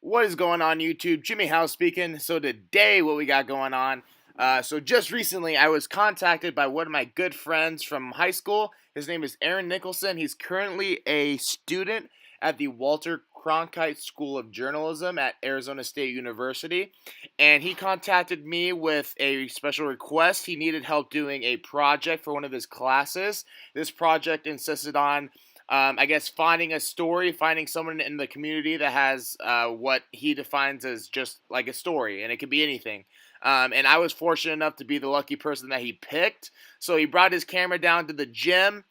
What is going on YouTube? Jimmy House speaking. So today what we got going on, so just recently I was contacted by one of my good friends from high school. His name is Aaron Nicholson. He's currently a student at the Walter Cronkite School of Journalism at Arizona State University. And he contacted me with a special request. He needed help doing a project for one of his classes. This project insisted on I guess finding a story, finding someone in the community that has what he defines as just like a story, and it could be anything. And I was fortunate enough to be the lucky person that he picked. So he brought his camera down to the gym,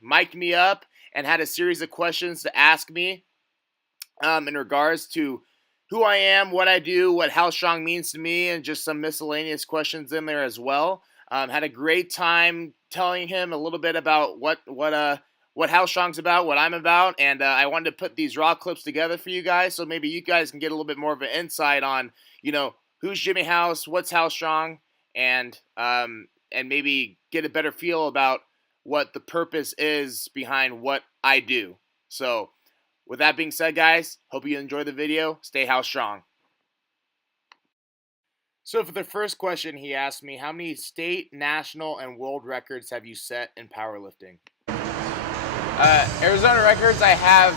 mic'd me up, and had a series of questions to ask me in regards to who I am, what I do, what How Strong means to me, and just some miscellaneous questions in there as well. Had a great time telling him a little bit about what How Strong's about, what I'm about, and I wanted to put these raw clips together for you guys, so maybe you guys can get a little bit more of an insight on, who's Jimmy House, what's How Strong, and maybe get a better feel about what the purpose is behind what I do. So, with that being said, guys, hope you enjoy the video. Stay How Strong. So for the first question, he asked me, how many state, national, and world records have you set in powerlifting? Arizona records, I have,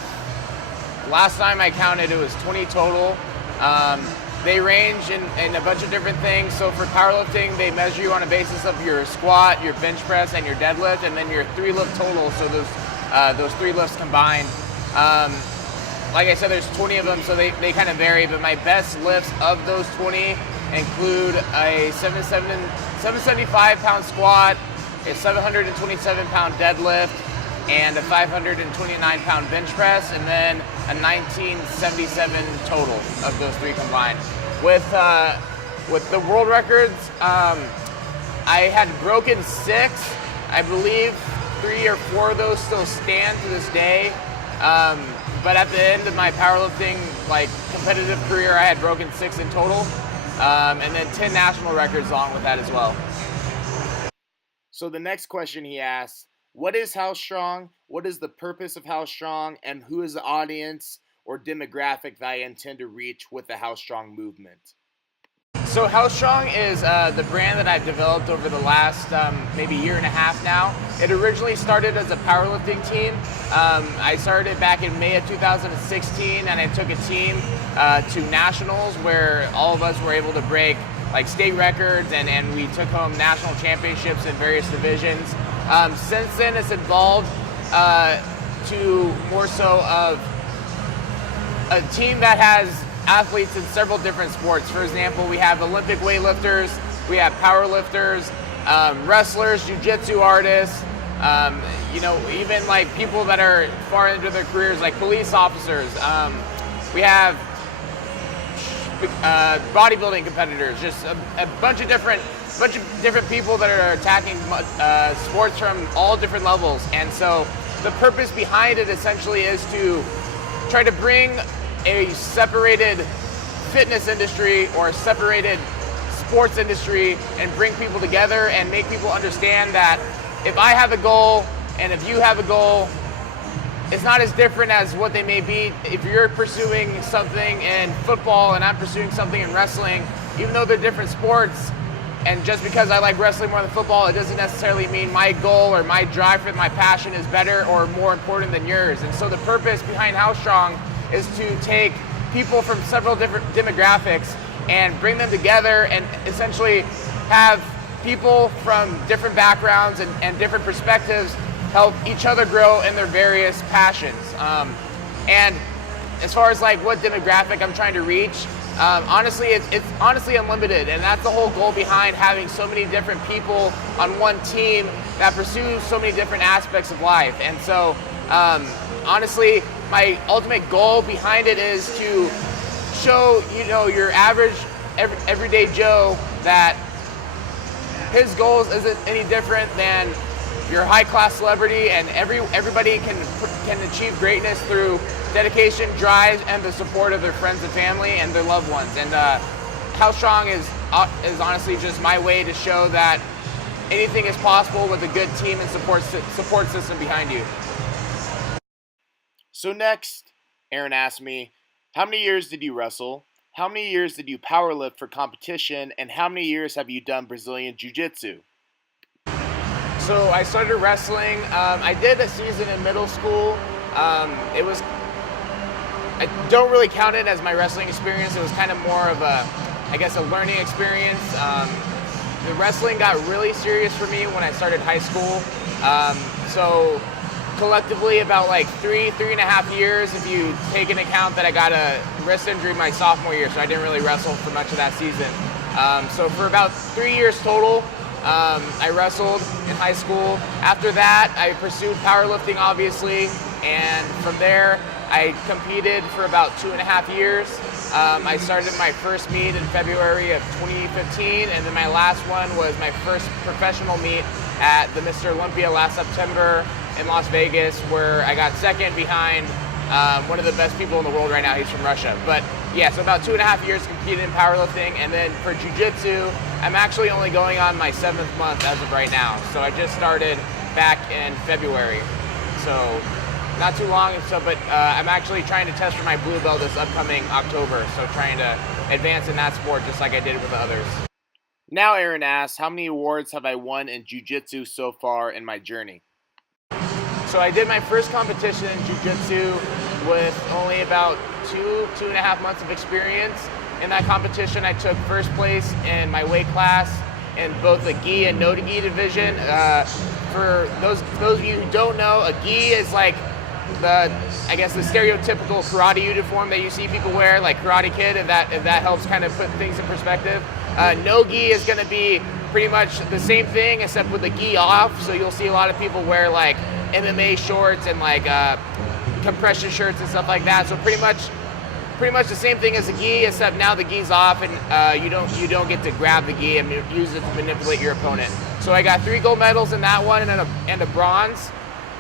last time I counted, it was 20 total. They range in a bunch of different things. So for powerlifting, they measure you on a basis of your squat, your bench press, and your deadlift, and then your 3 lift total, so those 3 lifts combined. Like I said, there's 20 of them, so they kind of vary, but my best lifts of those 20 include a 775-pound squat, a 727-pound deadlift, and a 529-pound bench press, and then a 1977 total of those 3 combined. With the world records, I had broken 6. I believe 3 or 4 of those still stand to this day. But at the end of my powerlifting competitive career, I had broken 6 in total, and then 10 national records along with that as well. So the next question he asked, what is How Strong? What is the purpose of How Strong? And who is the audience or demographic that I intend to reach with the How Strong movement? So How Strong is the brand that I've developed over the last maybe year and a half now. It originally started as a powerlifting team. I started back in May of 2016, and I took a team to nationals where all of us were able to break state records, and we took home national championships in various divisions. Since then, it's evolved to more so of a team that has athletes in several different sports. For example, we have Olympic weightlifters, we have powerlifters, wrestlers, jiu-jitsu artists, even people that are far into their careers, like police officers. We have bodybuilding competitors, just a bunch of different people that are attacking sports from all different levels. And so the purpose behind it essentially is to try to bring a separated fitness industry or a separated sports industry and bring people together and make people understand that if I have a goal and if you have a goal, it's not as different as what they may be. If you're pursuing something in football and I'm pursuing something in wrestling, even though they're different sports, and just because I like wrestling more than football, it doesn't necessarily mean my goal or my drive for my passion is better or more important than yours. And so the purpose behind How Strong is to take people from several different demographics and bring them together and essentially have people from different backgrounds and different perspectives help each other grow in their various passions. And as far as what demographic I'm trying to reach, honestly, it's honestly unlimited, and that's the whole goal behind having so many different people on one team that pursues so many different aspects of life. And so, honestly, my ultimate goal behind it is to show, your average, everyday Joe that his goals isn't any different than your high-class celebrity, and everybody can achieve greatness through dedication, drive, and the support of their friends and family and their loved ones. And How Strong is honestly just my way to show that anything is possible with a good team and support system behind you. So next, Aaron asked me, How many years did you wrestle? How many years did you powerlift for competition? And how many years have you done Brazilian Jiu-Jitsu? So I started wrestling. I did a season in middle school. It was I don't really count it as my wrestling experience. It was kind of more of a learning experience. The wrestling got really serious for me when I started high school. So collectively about like three and a half years if you take into account that I got a wrist injury my sophomore year, so I didn't really wrestle for much of that season. So for about 3 years total, I wrestled in high school. After that, I pursued powerlifting, obviously, and from there, I competed for about 2.5 years. I started my first meet in February of 2015, and then my last one was my first professional meet at the Mr. Olympia last September in Las Vegas, where I got second behind one of the best people in the world right now. He's from Russia. But yeah, so about 2.5 years competed in powerlifting, and then for jiu-jitsu, I'm actually only going on my 7th month as of right now. So I just started back in February. So not too long, but I'm actually trying to test for my blue belt this upcoming October, so trying to advance in that sport just like I did with the others. Now Aaron asks, how many awards have I won in Jiu-Jitsu so far in my journey? So I did my first competition in Jiu-Jitsu with only about 2.5 months of experience. In that competition, I took first place in my weight class in both the gi and no gi division. For those of you who don't know, a gi is like the stereotypical karate uniform that you see people wear, like Karate Kid, if that helps kind of put things in perspective. No gi is going to be pretty much the same thing except with the gi off. So you'll see a lot of people wear like MMA shorts and like compression shirts and stuff like that. So pretty much the same thing as the gi, except now the gi's off and you don't get to grab the gi and use it to manipulate your opponent. So I got 3 gold medals in that one and a bronze.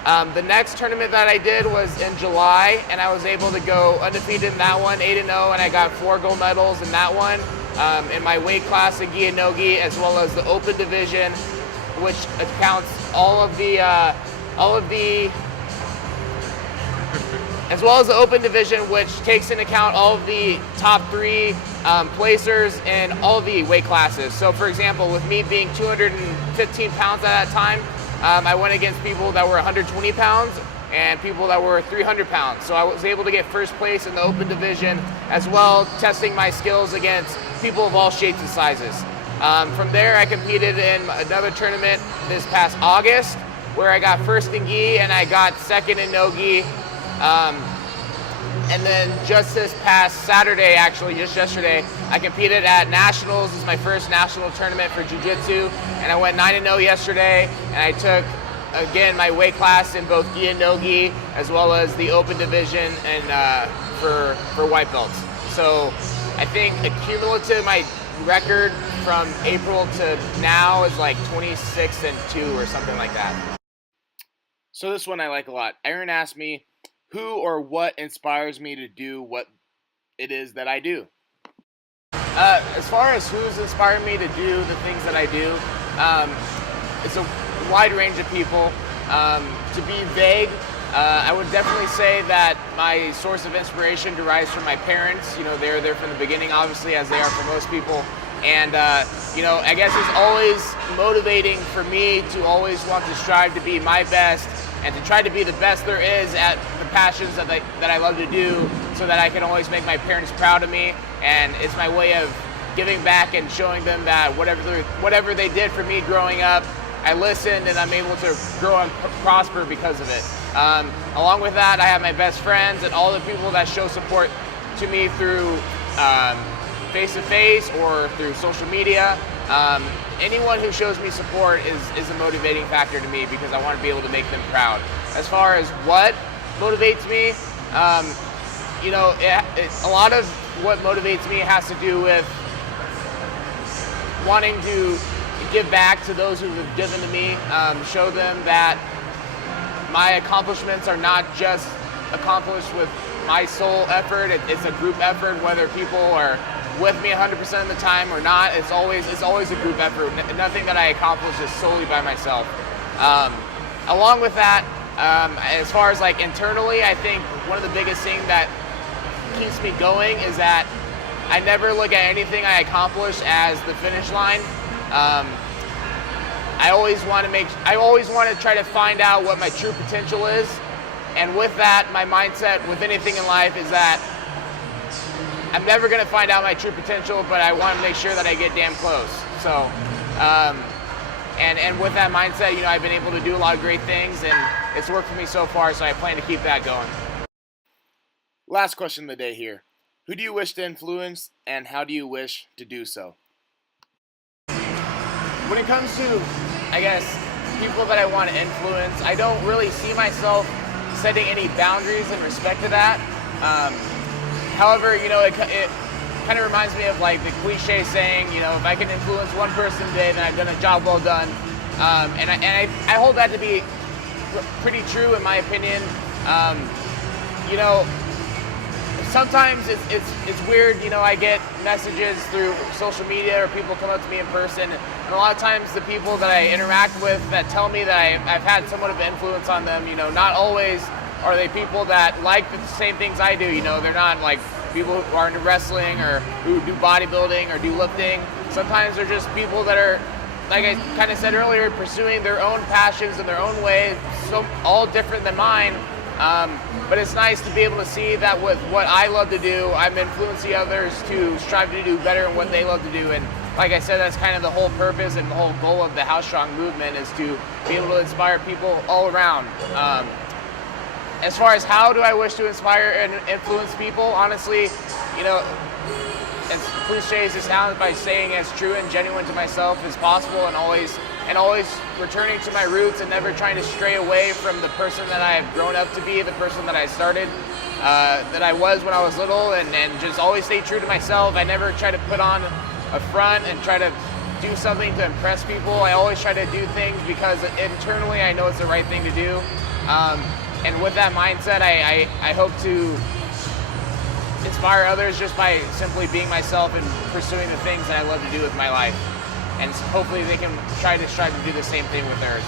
The next tournament that I did was in July, and I was able to go undefeated in that one, 8-0, and I got 4 gold medals in that one, in my weight class, the gi and no gi, as well as the open division, which accounts as well as the open division, which takes into account all of the top 3 placers in all of the weight classes. So for example, with me being 215 pounds at that time, I went against people that were 120 pounds and people that were 300 pounds. So I was able to get first place in the open division, as well testing my skills against people of all shapes and sizes. From there, I competed in another tournament this past August, where I got first in gi and I got second in no gi. And then just this past Saturday, actually just yesterday, I competed at Nationals. This is my first national tournament for Jiu-Jitsu, and I went 9-0 yesterday, and I took, again, my weight class in both gi and no gi, as well as the open division and for white belts. So I think cumulative, my record from April to now is like 26-2 or something like that. So this one I like a lot. Aaron asked me, who or what inspires me to do what it is that I do? As far as who's inspired me to do the things that I do, it's a wide range of people. To be vague, I would definitely say that my source of inspiration derives from my parents. You know, they're there from the beginning, obviously, as they are for most people. And, I guess it's always motivating for me to always want to strive to be my best and to try to be the best there is at the passions that I love to do, so that I can always make my parents proud of me. And it's my way of giving back and showing them that whatever they did for me growing up, I listened and I'm able to grow and prosper because of it. Along with that, I have my best friends and all the people that show support to me through face-to-face or through social media. Anyone who shows me support is a motivating factor to me, because I want to be able to make them proud. As far as what motivates me, a lot of what motivates me has to do with wanting to give back to those who have given to me, show them that my accomplishments are not just accomplished with my sole effort. It's a group effort, whether people are with me 100% of the time or not. It's always a group effort. Nothing that I accomplish is solely by myself. Along with that, as far as like internally, I think one of the biggest things that keeps me going is that I never look at anything I accomplish as the finish line. I always want to try to find out what my true potential is. And with that, my mindset with anything in life is that I'm never going to find out my true potential, but I want to make sure that I get damn close. So, and with that mindset, I've been able to do a lot of great things, and it's worked for me so far, so I plan to keep that going. Last question of the day here. Who do you wish to influence, and how do you wish to do so? When it comes to, I guess, people that I want to influence, I don't really see myself setting any boundaries in respect to that. However, it kind of reminds me of like the cliche saying, if I can influence one person today, then I've done a job well done. And I hold that to be pretty true in my opinion. Sometimes it's weird, I get messages through social media or people come up to me in person, and a lot of times the people that I interact with that tell me that I've had somewhat of influence on them, not always are they people that like the same things I do, they're not like people who are into wrestling or who do bodybuilding or do lifting. Sometimes they're just people that are, like I kind of said earlier, pursuing their own passions in their own way, so all different than mine. But it's nice to be able to see that with what I love to do, I'm influencing others to strive to do better in what they love to do. And like I said, that's kind of the whole purpose and the whole goal of the House Strong movement, is to be able to inspire people all around. As far as how do I wish to inspire and influence people, honestly, as cliche as it sounds, by staying as true and genuine to myself as possible, and always returning to my roots and never trying to stray away from the person that I have grown up to be, the person that I started, that I was when I was little, and just always stay true to myself. I never try to put on a front and try to do something to impress people. I always try to do things because internally I know it's the right thing to do. And with that mindset, I hope to inspire others just by simply being myself and pursuing the things that I love to do with my life. And hopefully they can strive to do the same thing with theirs.